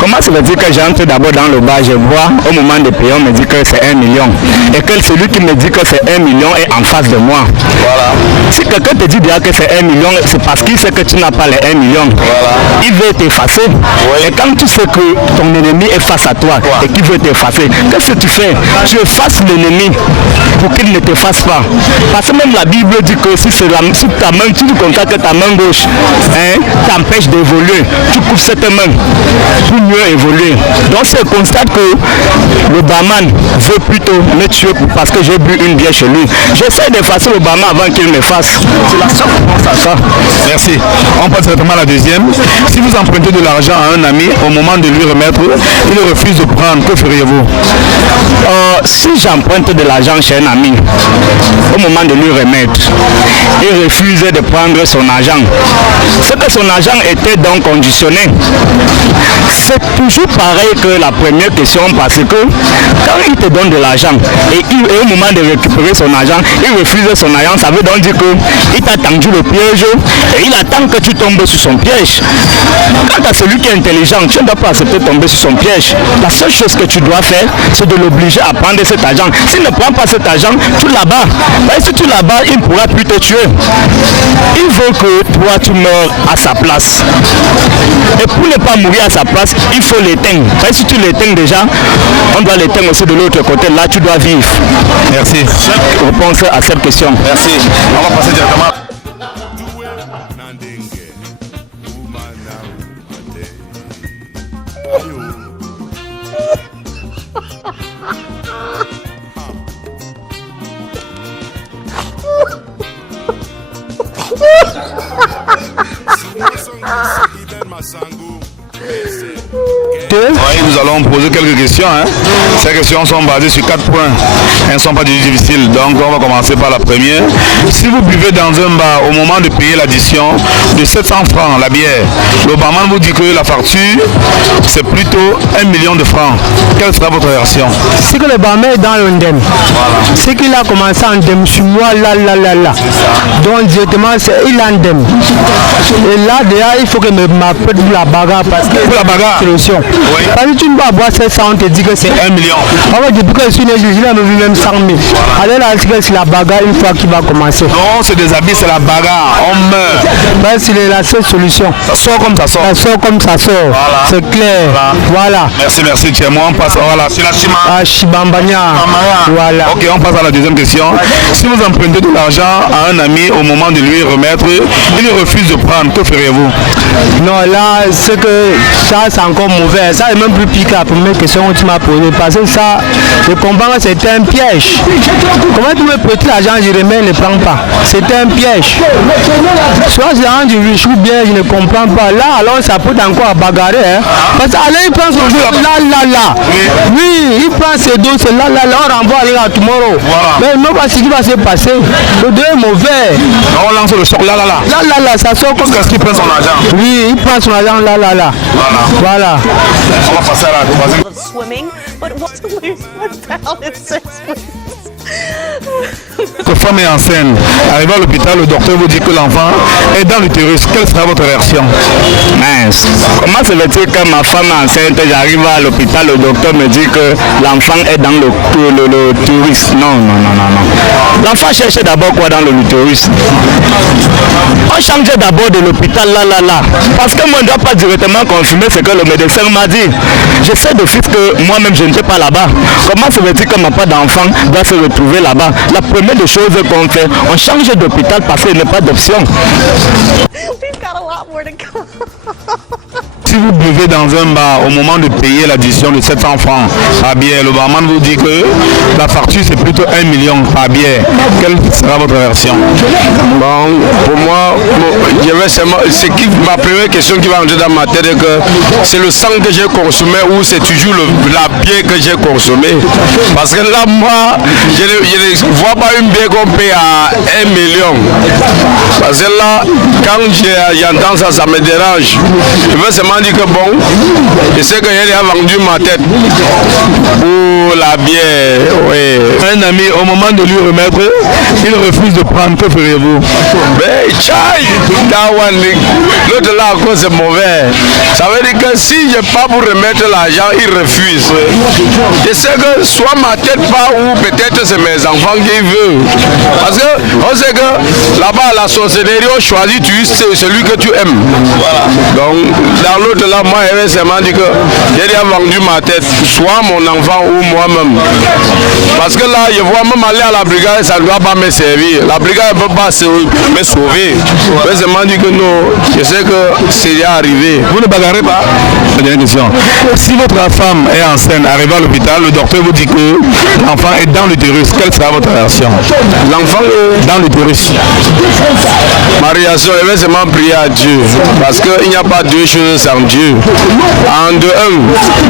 Comment ça veut dire que j'entre d'abord dans le bar, je vois au moment de payer, on me dit que c'est 1 million. Et que celui qui me dit que c'est 1 million est en face de moi. Voilà. Si quelqu'un te dit déjà que c'est 1 million, c'est parce qu'il sait que tu n'as pas les 1 million. Voilà. Il veut t'effacer. Oui. Et quand tu sais que ton ennemi est face à toi et qu'il veut t'effacer, qu'est-ce que tu fais? Tu effaces l'ennemi pour qu'il ne t'efface pas. Parce que même la Bible dit que si ta main, tu contactes ta main gauche, t'empêche d'évoluer, tu coupes cette main pour mieux évoluer. Donc c'est constate que le barman veut plutôt me tuer parce que j'ai bu une bière chez lui. J'essaie d'effacer le barman avant qu'il me fasse. C'est la seule réponse à ça. Merci. On passe directement à la deuxième. Si vous empruntez de l'argent à un ami, au moment de lui remettre, il refuse de prendre, que feriez-vous? Si j'emprunte de l'argent chez un ami, au moment de lui remettre, il refuse de prendre son argent. C'est que son argent était donc conditionné. C'est toujours pareil que la première question parce que quand il te donne de l'argent et au moment de récupérer son argent, il refuse son argent, ça veut donc dire qu'il t'a tendu le piège et il attend que tu tombes sur son piège. Quant à celui qui est intelligent, tu ne dois pas accepter de tomber sur son piège. La seule chose que tu dois faire, c'est de l'obliger à prendre cet argent. S'il ne prend pas cet argent, tu l'abats. Si tu l'abats, il ne pourra plus te tuer. Il veut que toi tu meurs à sa place. Et pour ne pas mourir à sa place, il faut l'éteindre. Si tu l'éteins déjà, on doit l'éteindre aussi de l'autre côté. Là, tu dois vivre. Merci. Réponse à cette question. Merci. On va passer directement. Oui, nous allons poser quelques questions. Ces questions sont basées sur 4 points. Elles ne sont pas difficiles. Donc on va commencer par la première. Si vous buvez dans un bar au moment de payer l'addition de 700 francs la bière, le barman vous dit que la facture c'est plutôt 1 million de francs. Quelle sera votre réaction? C'est que le barman est dans l'indemne. Voilà. C'est qu'il a commencé à indemne sur moi là. Donc directement il a indemne. Et là déjà il faut que m'appelle pour la bagarre parce que pour la bagarre. Solution. Oui. Parce que tu ne vas boire 700, on te dit que c'est 1 million. Alors depuis que je suis né, je l'ai vu même 100 000. Voilà. Alors là, c'est la bagarre une fois qu'il va commencer. Non, c'est des habits, c'est la bagarre. On meurt. Ben, c'est la seule solution. Ça sort comme ça sort. Ça sort comme ça sort. Voilà. C'est clair. Voilà. Merci. Tiens, moi on passe. Voilà, c'est la Chima. Ah, Chibambania. Voilà. Ok, on passe à la deuxième question. Si vous empruntez de l'argent à un ami au moment de lui remettre, il refuse de prendre, que feriez-vous? Non, là, c'est que ça, c'est encore mauvais. Ça est même plus pire que la première question que tu m'as posée. Parce que ça, je comprends que c'était un piège. Comment tu me prêtes l'argent, je remets, ne prends pas. C'était un piège. Soit je lui joue bien, je ne comprends pas. Là, alors, ça peut encore bagarrer. Parce qu'Alain, il prend son dos là. Oui, il prend ses dos, c'est là. On renvoie à tomorrow. Voilà. Mais il ne pas ce qui va se passer. Le deux est mauvais. On lance le sort là. Là, ça sort comme parce qu'il prend son argent. Oui, il prend son argent là. Voilà. On va passer à la troisième. Swimming, but what to lose 1 pound in 6 weeks. Votre femme est enceinte. Arrivé à l'hôpital, le docteur vous dit que l'enfant est dans l'utérus. Quelle sera votre réaction? Mince. Comment se fait-il que ma femme est enceinte, j'arrive à l'hôpital, le docteur me dit que l'enfant est dans l'utérus? Non. L'enfant cherchait d'abord quoi dans l'utérus? On changeait d'abord de l'hôpital là. Parce que moi, je ne dois pas directement confirmer ce que le médecin m'a dit. Je sais d'office que moi-même, je n'étais pas là-bas. Comment se fait-il que ma part d'enfant doit se retrouver là-bas? La première des choses qu'on fait, on change d'hôpital parce qu'il n'y a pas d'option. We've got a lot more to go. Si vous buvez dans un bar au moment de payer l'addition de 700 francs à bière, le barman vous dit que la facture c'est plutôt 1 million à bière. Quelle sera votre version? Bon, pour moi, je vais ma première question qui va entrer dans ma tête est que c'est le sang que j'ai consommé ou c'est toujours la bière que j'ai consommé. Parce que là, moi, je ne vois pas une bière qu'on paye à 1 million. Parce que là, quand j'entends ça, ça me dérange. Je veux seulement dire que bon, je sais que j'ai vendu ma tête pour la bière. Oui. Un ami, au moment de lui remettre, il refuse de prendre. Que ferez-vous? Mais tchai, l'autre là encore c'est mauvais. Ça veut dire que si je pars pour remettre l'argent, il refuse. Je sais que soit ma tête part ou peut-être c'est mes enfants qui veulent. Parce que on sait que là-bas, la sorcellerie, on choisit celui que tu aimes. Voilà. Donc, dans l'autre là, moi, je vais seulement dire que j'ai déjà vendu ma tête, soit mon enfant ou moi-même. Parce que là, je vois même aller à la brigade, ça ne doit pas me servir. La brigade ne peut pas me sauver. Je vais seulement dire que non, je sais que c'est déjà arrivé. Vous ne bagarrez pas? Dernière question. Si votre femme est enceinte, arrivée à l'hôpital, le docteur vous dit que l'enfant est dans l'utérus, quelle sera votre réaction? L'enfant est dans l'utérus. Ma réaction, je vais seulement prier à Dieu. Parce qu'il n'y a pas deux choses sans Dieu. En deux,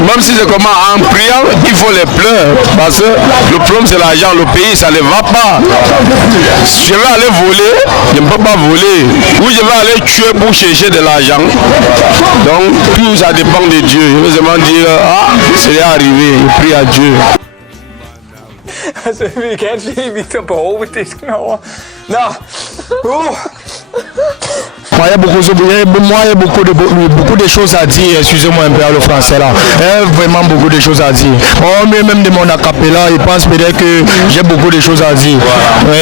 même si c'est comment, en priant, il faut les pleurs. Parce que le problème c'est l'argent, le pays, ça ne va pas. Je vais aller voler, je ne peux pas voler. Ou je vais aller tuer pour chercher de l'argent. Donc tout ça dépend de Dieu. Je veux seulement dire, c'est arrivé, je prie à Dieu. Altså, vi kan se Victor på hovedet, det skal over. Nå! Moi, il y a beaucoup de choses à dire, excusez-moi un peu le français là. Vraiment beaucoup de choses à dire. Même de mon acapella, je pense peut-être que j'ai beaucoup de choses à dire.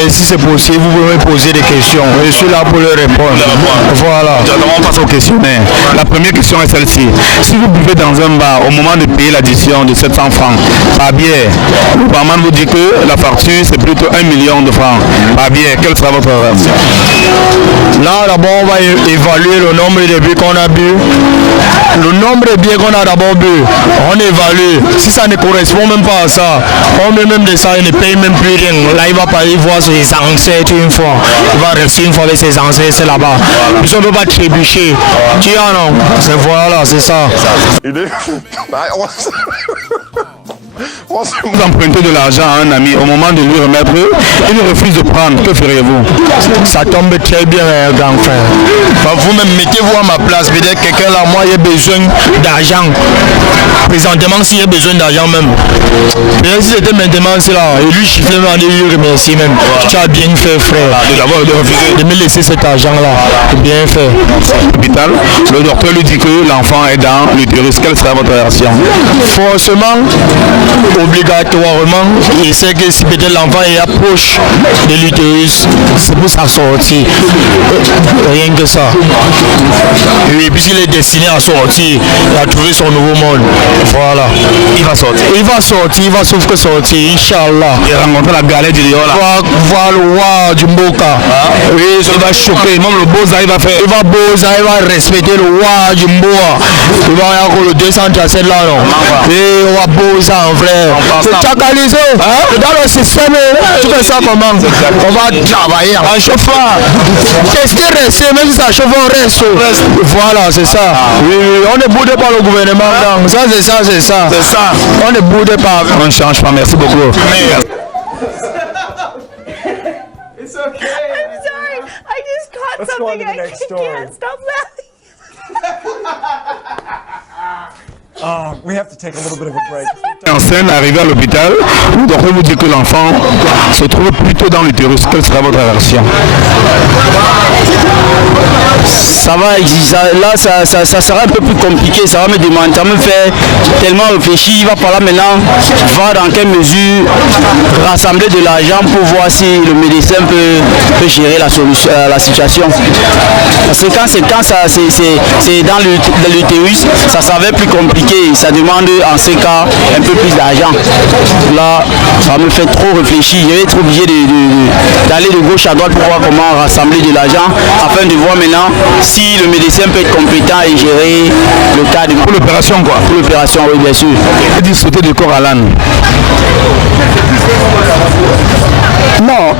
Si c'est possible, vous pouvez me poser des questions. Je suis là pour leur répondre. Voilà. On passe au questionnaire. La première question est celle-ci. Si vous buvez dans un bar au moment de payer l'addition de 700 francs par bière, le barman vous dit que la facture c'est plutôt 1 million de francs par bière, quelle sera votre réaction? Là, d'abord, on va évaluer le nombre de bières qu'on a bu. Le nombre de bières qu'on a d'abord bu, on évalue. Si ça ne correspond même pas à ça, on met même de ça, il ne paye même plus rien. Là, il va pas y voir ses ancêtres une fois. Il va rester une fois avec ses ancêtres là-bas. Puis on ne peut pas trébucher. Tu vois, non? C'est voilà, c'est ça. Vous empruntez de l'argent à un ami, au moment de lui remettre, il refuse de prendre, que feriez-vous? Ça tombe très bien, grand frère. Vous-même, mettez-vous à ma place, peut-être quelqu'un là, moi, j'ai besoin d'argent. Présentement, s'il a besoin d'argent même. Mais si c'était maintenant, c'est là, et lui, je suis vraiment allé lui remercier même. Tu as bien fait, frère. De me laisser cet argent-là. Bien fait. L'hôpital, le docteur lui dit que l'enfant est dans l'utérus. Quelle sera votre réaction? Forcément, obligatoirement, il sait que si peut-être l'enfant est approche de l'utérus, c'est pour sa sortie. Rien que ça. Et puisqu'il est destiné à sortir, il a trouvé son nouveau monde. Voilà. Il va sortir. Il va sortir, il va sauf que sortir, Inch'Allah. Il rencontre la galère du Léo là. Il va le roi du Mboka. Oui, il va choquer. Même le Boza, il va faire. Il va Boza, il va respecter le roi du Mboka. Il va y avoir le 237 là, non. Et on va Boza, en vrai. C'est chacalisé. Dans le système, tu fais ça comment? On va travailler en chauffant. Qu'est-ce qui reste? Même si ça chauffe, on reste. Voilà, c'est ça. Oui, on est boudé par le gouvernement. Donc, ça, c'est ça, c'est ça. C'est ça. On est boudé par. On ne change pas. Merci beaucoup. It's okay. I'm sorry. I just caught Let's go on something. to the next story. Can't stop laughing. We have to take a little bit of a break. En scène, arrivé à l'hôpital, le docteur vous dit que l'enfant se trouve plutôt dans l'utérus. Quelle sera votre réaction? Ça va, là ça sera un peu plus compliqué, ça va me demander, ça me fait tellement réfléchir, il va falloir maintenant voir dans quelle mesure rassembler de l'argent pour voir si le médecin peut gérer la situation. Parce que quand c'est dans l'utérus, ça s'avère plus compliqué, ça demande en ce cas un peu plus d'argent. Là, ça me fait trop réfléchir, je vais être obligé d'aller de gauche à droite pour voir comment rassembler de l'argent afin de voir maintenant si le médecin peut être compétent et gérer le cas du... Pour l'opération quoi? Pour l'opération, oui, bien sûr. Et dire sauter du corps à l'âne. Non,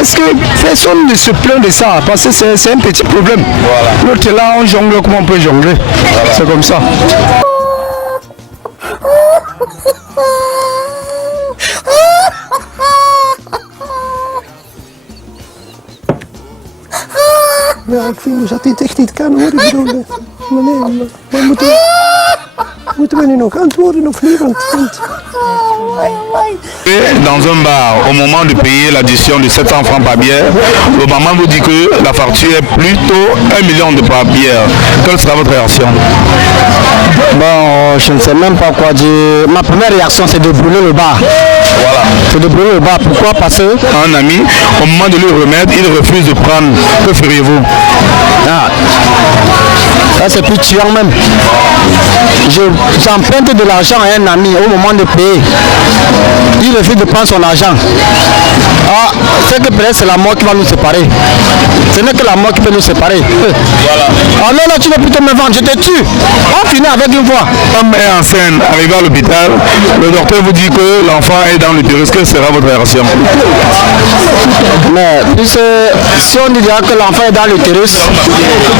est-ce que personne ne se plaint de ça? Parce que c'est un petit problème. Voilà. L'autre là, on jongle comme on peut jongler. Voilà. C'est comme ça. Ja, ik vind dat dit echt niet kan hoor. Ik bedoel, maar moeten we nu nog antwoorden of niet? Dans un bar, au moment de payer l'addition de 700 francs par bière, le maman vous dit que la facture est plutôt 1 million de par bière. Quelle sera votre réaction? Bon, je ne sais même pas quoi dire. Ma première réaction, c'est de brûler le bar. Voilà. C'est de brûler le bar. Pourquoi? Parce que un ami, au moment de lui remettre, il refuse de prendre. Que feriez-vous? Ça, c'est plus tuant même. J'emprunte de l'argent à un ami au moment de payer. Il refuse de prendre son argent. Ah, c'est que peut-être c'est la mort qui va nous séparer. Ce n'est que la mort qui peut nous séparer. Voilà. Ah non, tu vas plutôt me vendre, je te tue. On finit avec une voix. L'homme est enceinte, arrivé à l'hôpital, le docteur vous dit que l'enfant est dans l'utérus. Quelle sera votre réaction? Mais si on dit que l'enfant est dans l'utérus,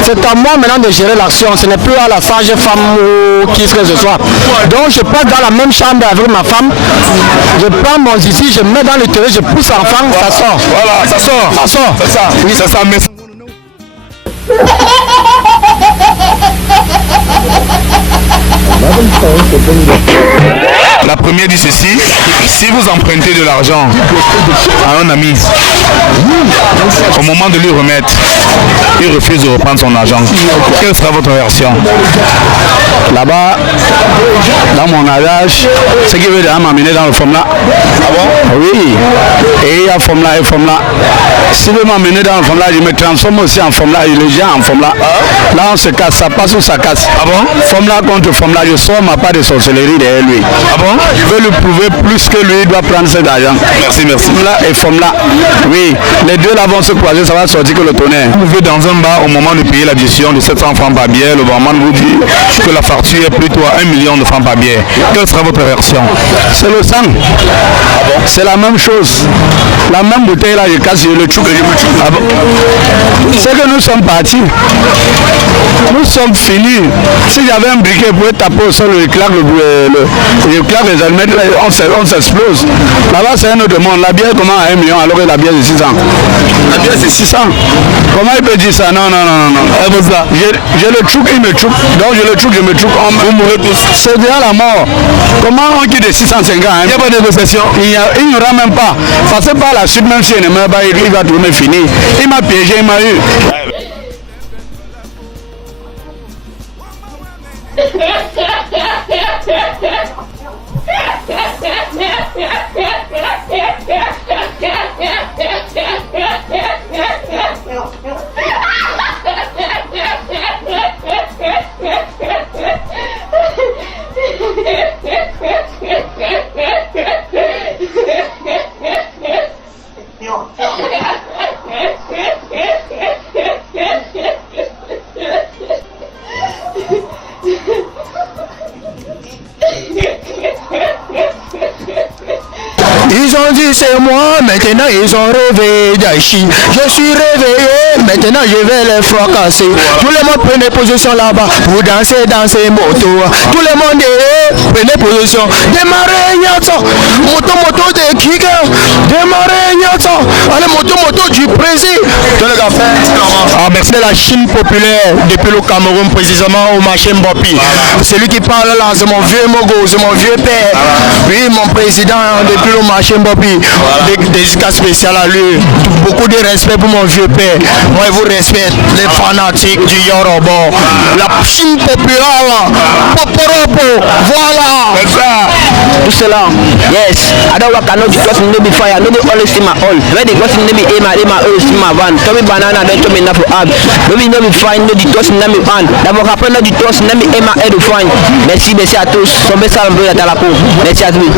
c'est à moi maintenant de gérer l'action. Ce n'est plus à la sage femme ou qui que ce soit. Donc je passe dans la même chambre avec ma femme, je prends mon zizi, je mets dans l'utérus, je pousse l'enfant, ça sort. Voilà, ça sort. Ça sort. C'est ça. Oui, c'est ça. Mais... La première dit ceci: si vous empruntez de l'argent à un ami, au moment de lui remettre, il refuse de reprendre son argent. Quelle sera votre réaction? Là-bas, dans mon âge, ce qui veut dire m'amener dans le forme-là. Ah bon? Oui. Et il y a forme-là et forme-là. Si veut m'amener dans le forme-là, je me transforme aussi en forme-là et le gars en forme-là. Là, on se casse, ça passe ou ça casse. Ah bon? Forme-là contre forme-là, je sors ma part de sorcellerie derrière lui. Ah bon? Je veux lui prouver plus que lui, il doit prendre cet argent. Merci, merci. Forme-là et forme-là. Oui. Les deux là vont se croiser, ça va sortir que le tonnerre. Vous vivez dans un bar, au moment de payer l'addition de 700 francs par bière, le barman vous dit que la facture est plutôt à 1 million de francs par bière. Quelle sera votre réaction? C'est le sang. Ah bon? C'est la même chose. La même bouteille là, je casse, je le tchouk et je me tchouk. Ah bon? C'est que nous sommes partis. Nous sommes finis. Si j'avais un briquet pour taper au sol, je claque les allumettes, on s'explose. Là-bas, c'est un autre monde. La bière comment à 1 million alors que la bière c'est 600? La bière c'est 600. Comment il peut dire ça? Non. Je le tchouk, il me tchouk. Donc je le tchouk, je me tchouk. Vous mourrez tous. C'est déjà la mort. Comment on quitte 650? Il n'y a pas de négociation. Il n'y aura même pas. Parce que par la suite, même si il ne meurt pas, il va tourner fini. Il m'a piégé, il m'a eu. Ils ont dit c'est moi, maintenant ils ont rêvé d'Aïchi. Je suis réveillé, maintenant je vais les fracasser. Tout le monde prenez position là-bas pour danser dans ces motos. Tout le monde prenez position. Démarrez Nyato, moto de Kika. Démarrez Nyato. Allez moto du Brésil. Merci de la Chine populaire depuis le Cameroun précisément au marché Mbopi. Celui qui parle là, c'est mon vieux Mogo, c'est mon vieux père. Oui, mon président depuis le marché Mbopi. Des cas spéciaux à lui. Beaucoup de respect pour mon vieux père. Moi, je vous respecte, les fanatiques du Yoruba. La Chine populaire, Poporopo, voilà. C'est ça. Tout cela. Yes. I don't work, I know the trust in the fire. I know the only see my own. When the trust in the aim, I always see my van. Tell me banana, then tell me enough for ab. Maybe no be fine, no the trust in the hand. D'abord après no the trust in the aim, I do fine. Merci à tous. Son message à la cour. Merci à tous.